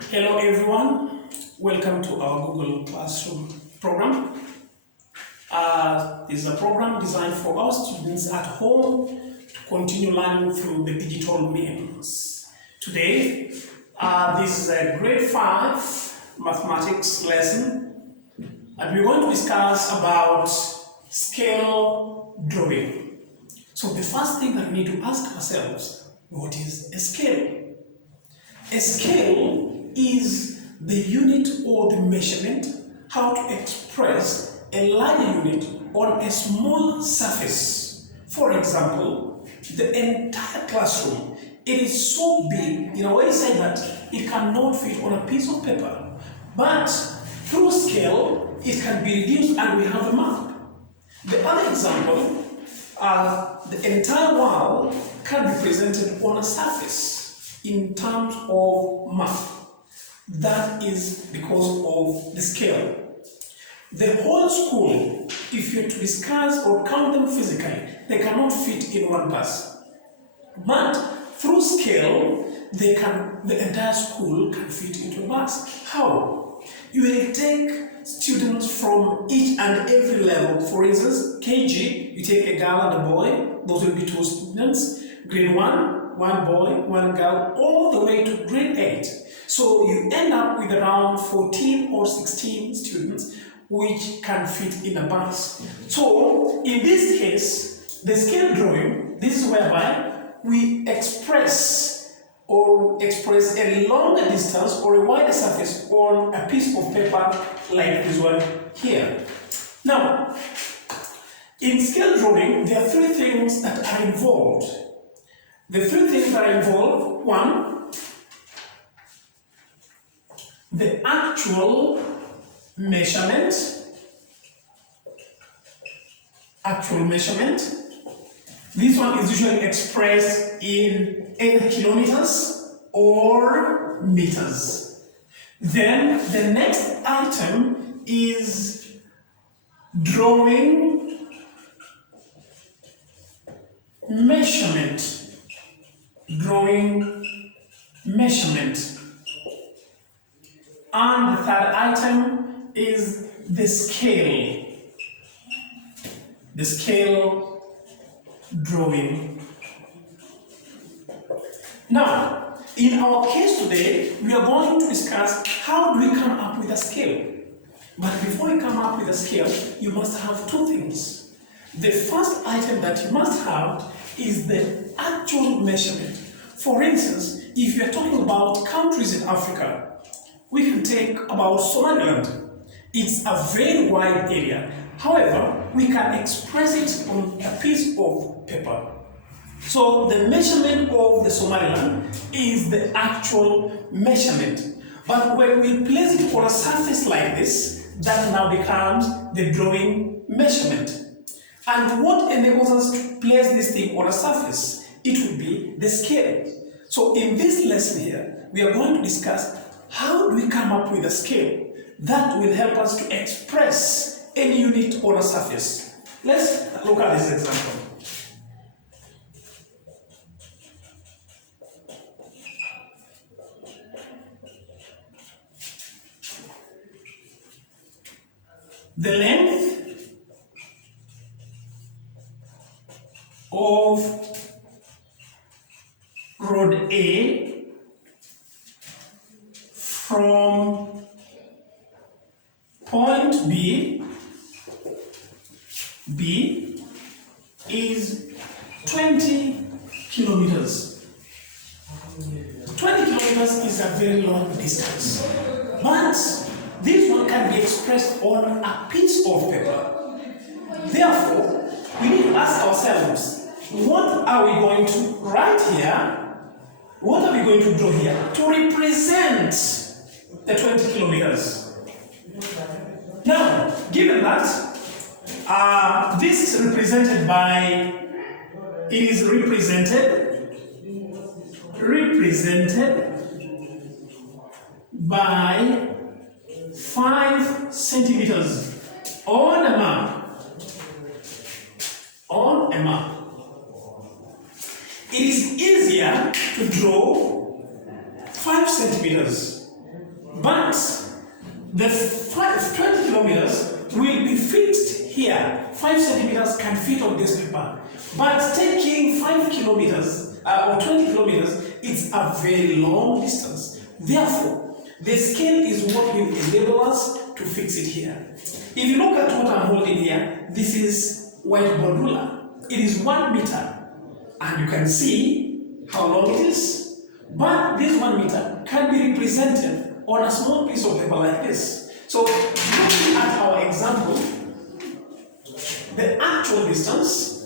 Hello everyone, welcome to our Google Classroom program. This is a program designed for our students at home to continue learning through the digital means. Today, this is a grade 5 mathematics lesson, and we're going to discuss about scale drawing. So the first thing that we need to ask ourselves, what is a scale? A scale is the unit or the measurement, how to express a larger unit on a small surface. For example, the entire classroom, it is so big in a way say that it cannot fit on a piece of paper. But through scale, it can be reduced and we have a map. The other example, the entire wall can be presented on a surface in terms of map. That is because of the scale. The whole school, if you're to discuss or count them physically, they cannot fit in one bus. But through scale, the entire school can fit into a bus. How? You will take students from each and every level. For instance, KG, you take a girl and a boy, those will be 2 students. Grade 1, 1 boy, 1 girl, all the way to grade 8. So you end up with around 14 or 16 students which can fit in a bus. So in this case, the scale drawing, this is whereby we express a longer distance or a wider surface on a piece of paper like this one here. Now, in scale drawing, there are 3 things that are involved. The 3 things that are involved: 1, the actual measurement. This one is usually expressed in either kilometers or meters. Then the next item is drawing measurement. And the third item is the scale. The scale drawing. Now, in our case today, we are going to discuss how do we come up with a scale. But before you come up with a scale, you must have 2 things. The first item that you must have is the actual measurement. For instance, if you are talking about countries in Africa, we can take about Somaliland. It's a very wide area. However, we can express it on a piece of paper. So the measurement of the Somaliland is the actual measurement. But when we place it on a surface like this, that now becomes the drawing measurement. And what enables us to place this thing on a surface? It would be the scale. So in this lesson here, we are going to discuss how do we come up with a scale that will help us to express any unit on a surface. Let's look at this example. The length of road A from point B is 20 kilometers. 20 kilometers is a very long distance, but this one can be expressed on a piece of paper. Therefore, we need to ask ourselves, what are we going to write here? What are we going to draw here to represent the 20 kilometers? Now, given that this is represented by, by 5 centimeters on a map. It is easier to draw 5 centimeters But the 20 kilometers will be fixed here. 5 centimeters can fit on this paper. But taking 5 kilometers or 20 kilometers, it's a very long distance. Therefore, the scale is what will enable us to fix it here. If you look at what I'm holding here, this is whiteboard ruler. It is 1 meter. And you can see how long it is. But this 1 meter can be represented on a small piece of paper like this. So, looking at our example, the actual distance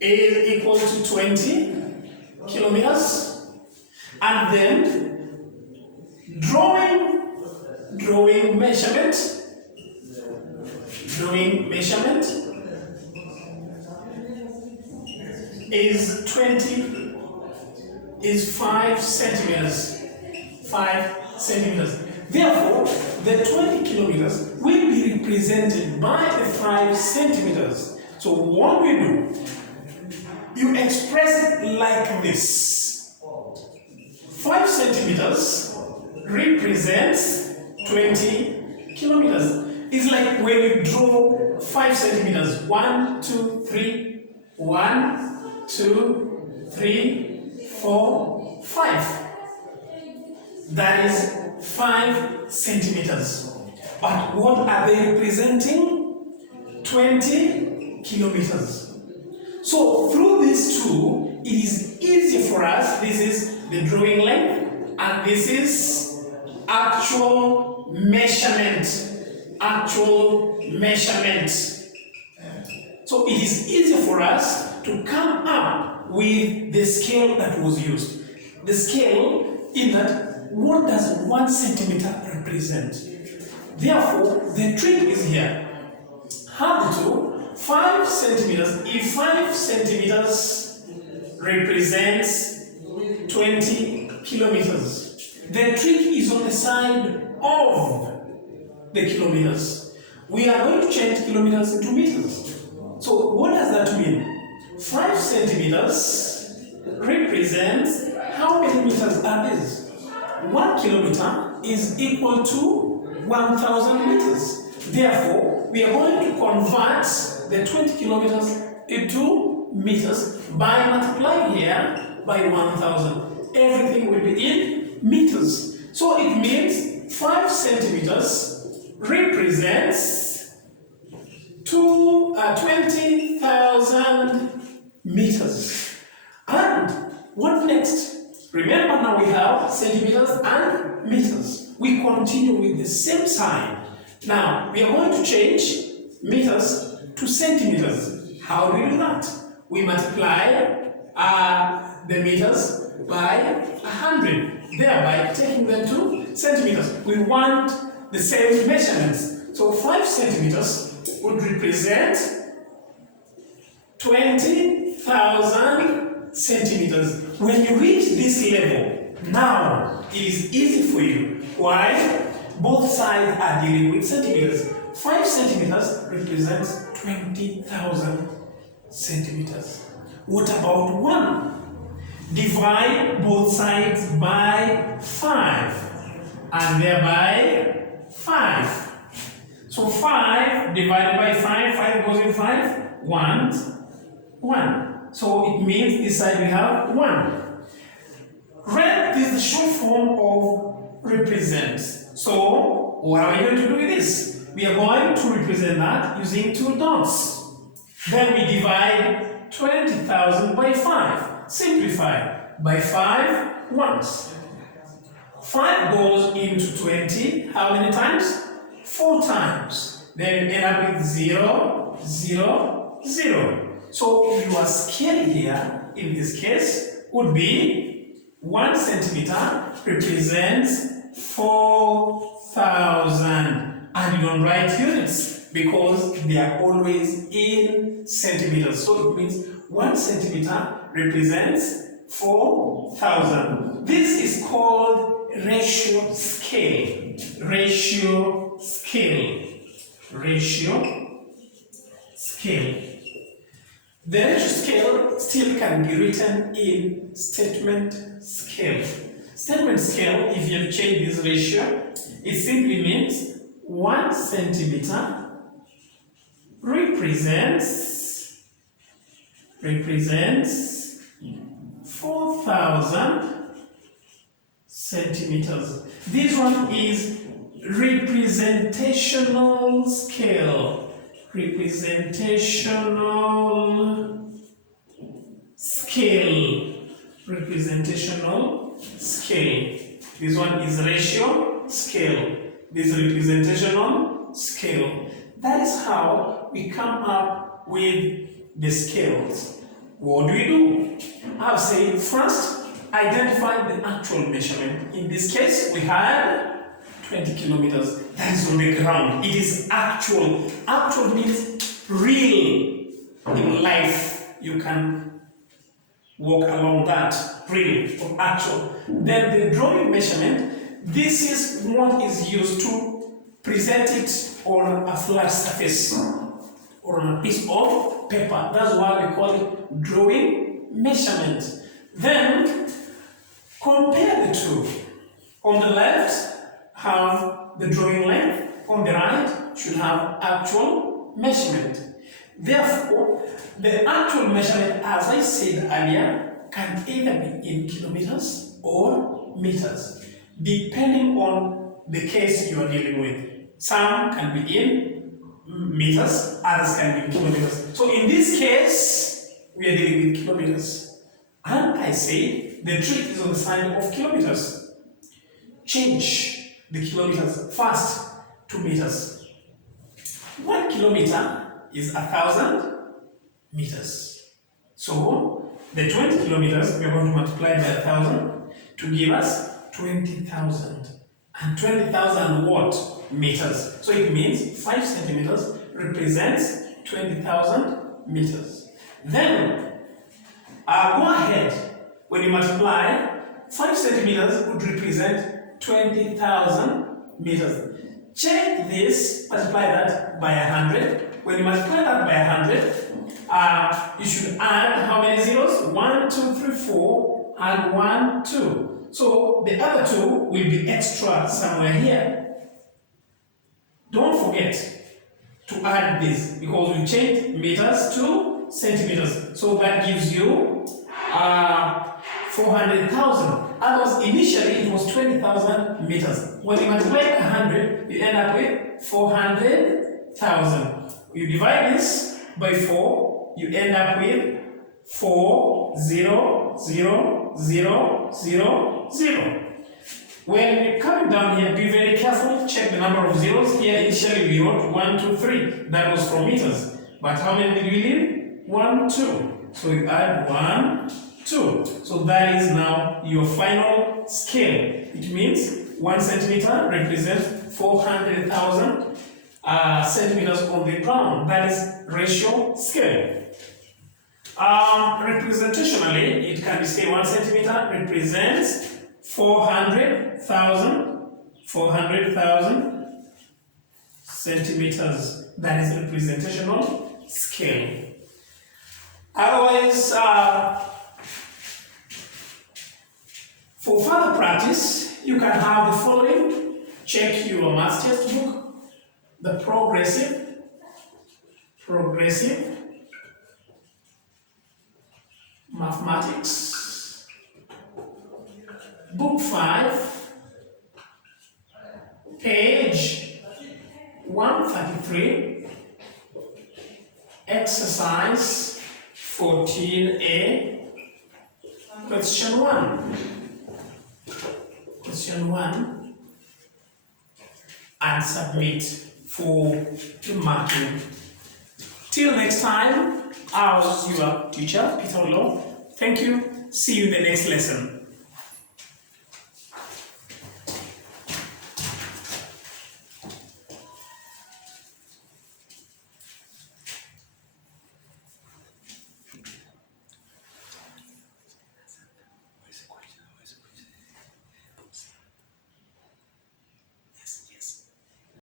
is equal to 20 kilometers, and then drawing measurement is 5 centimeters. 5 centimeters. Therefore, the 20 kilometers will be represented by the 5 centimeters. So what we do, you express it like this. 5 centimeters represents 20 kilometers. It's like when you draw 5 centimeters. 1, 2, 3. 1, 2, 3, 4, 5. That is 5 centimeters. But what are they representing? 20 kilometers. So through these two, it is easy for us. This is the drawing length, and this is actual measurement. So it is easy for us to come up with the scale that was used. The scale in that, what does 1 centimeter represent? Therefore, the trick is here. How to 5 centimeters, if 5 centimeters represents 20 kilometers, the trick is on the side of the kilometers. We are going to change kilometers into meters. So what does that mean? 5 centimeters represents how many meters are these? 1 kilometer is equal to 1,000 meters. Therefore, we are going to convert the 20 kilometers into meters by multiplying here by 1,000. Everything will be in meters. So it means 5 centimeters represents 20,000 meters. And what next? Remember, now we have centimeters and meters. We continue with the same sign. Now, we are going to change meters to centimeters. How do we do that? We multiply the meters by 100, thereby taking them to centimeters. We want the same measurements. So 5 centimeters would represent 20,000 centimeters. When you reach this level, now it is easy for you. Why? Both sides are dealing with centimeters. 5 centimeters represents 20,000 centimeters. What about 1? Divide both sides by 5, and thereby 5. So 5 divided by 5, 5 goes in 5, 1, 1. So it means this side we have 1. Red is the short form of represent. So what are we going to do with this? We are going to represent that using 2 dots. Then we divide 20,000 by 5. Simplify by 5 once. 5 goes into 20. How many times? 4 times. Then you end up with 0, 0, 0. So your scale here, in this case, would be 1 centimeter represents 4,000. And you don't write units because they are always in centimeters. So it means 1 centimeter represents 4,000. This is called ratio scale. Ratio scale. Ratio scale. The ratio scale still can be written in statement scale. Statement scale, if you change this ratio, it simply means 1 centimeter represents 4,000 centimeters. This one is representational scale. Representational scale. This one is ratio scale. This is representational scale. That is how we come up with the scales. What do we do? I'll say first, identify the actual measurement. In this case, we had 20 kilometers. That is on the ground. It is actual. Actual means real. In life, you can walk along that. Real or actual. Then the drawing measurement. This is what is used to present it on a flat surface or on a piece of paper. That's why we call it drawing measurement. Then compare the two. On the left, have the drawing length. On the right, should have actual measurement. Therefore, the actual measurement, as I said earlier, can either be in kilometers or meters, depending on the case you are dealing with. Some can be in meters, others can be in kilometers. So in this case, we are dealing with kilometers. And I say the trick is on the side of kilometers. Change the kilometers first to meters. 1 kilometer is 1,000 meters. So the 20 kilometers we are going to multiply by 1,000 to give us 20,000. And 20,000 what? Meters. So it means 5 centimeters represents 20,000 meters. Then go ahead. When you multiply, 5 centimeters would represent 20,000 meters. Check this, multiply that by 100. When you multiply that by 100, you should add how many zeros? 1, 2, 3, 4, and 1, 2. So the other 2 will be extra somewhere here. Don't forget to add this because we changed meters to centimeters. So that gives you 400,000. Otherwise, initially it was 20,000 meters. When you multiply 100, you end up with 400,000. You divide this by 4, you end up with 4,0,0,0,0. When you're coming down here, be very careful, check the number of zeros. Here initially we wrote 1, 2, 3. That was for meters. But how many did we leave? 1, 2. So you add 1, 2. So that is now your final scale. It means 1 centimeter represents 400,000 centimeters on the ground. That is ratio scale. Representationally, it can be say 1 centimeter represents 400,000 centimeters. That is representational scale. Otherwise, for further practice, you can have the following. Check your maths textbook, the progressive, mathematics, book 5, page 133, exercise 14A, question 1. Question 1, and submit for the marking. Till next time, I was your teacher, Peter Oloo. Thank you. See you in the next lesson.